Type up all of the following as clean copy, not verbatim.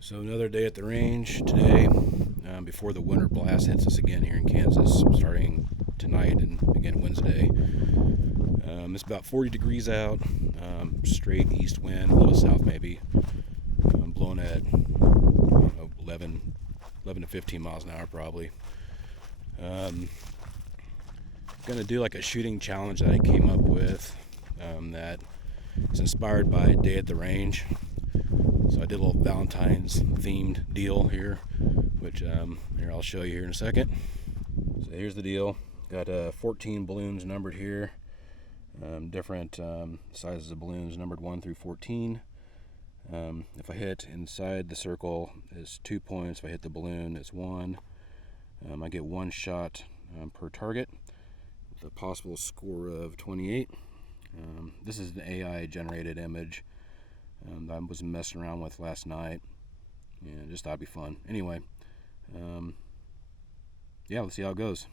So another day at the range today, before the winter blast hits us again here in Kansas, starting tonight and again Wednesday. It's about 40 degrees out, straight east wind, a little south maybe, blowing at 11 to 15 miles an hour probably. Gonna do like a shooting challenge that I came up with that is inspired by Day at the Range. So I did a little Valentines themed deal here, which here I'll show you here in a second. So here's the deal. Got 14 balloons numbered here. Different sizes of balloons numbered 1 through 14. If I hit inside the circle, it's 2 points. If I hit the balloon, it's 1. I get 1 shot per target with a possible score of 28. This is an AI generated image that I was messing around with last night, and just thought it'd be fun. Anyway, yeah, let's see how it goes.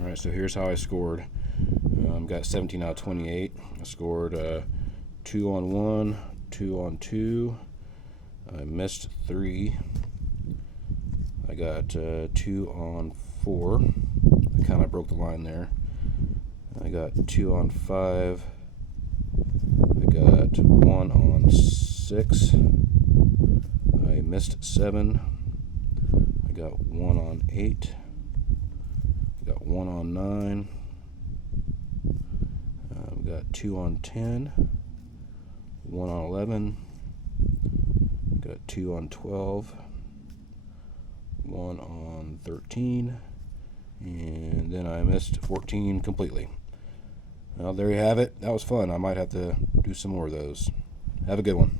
Alright, so here's how I scored. Got 17 out of 28. I scored 2 on 1, 2 on 2. I missed 3. I got 2 on 4. I kind of broke the line there. I got 2 on 5. I got 1 on 6. I missed 7. I got 1 on 8. Got 1 on 9. Got 2 on 10. 1 on 11. Got 2 on 12. 1 on 13. And then I missed 14 completely. Well, there you have it. That was fun. I might have to do some more of those. Have a good one.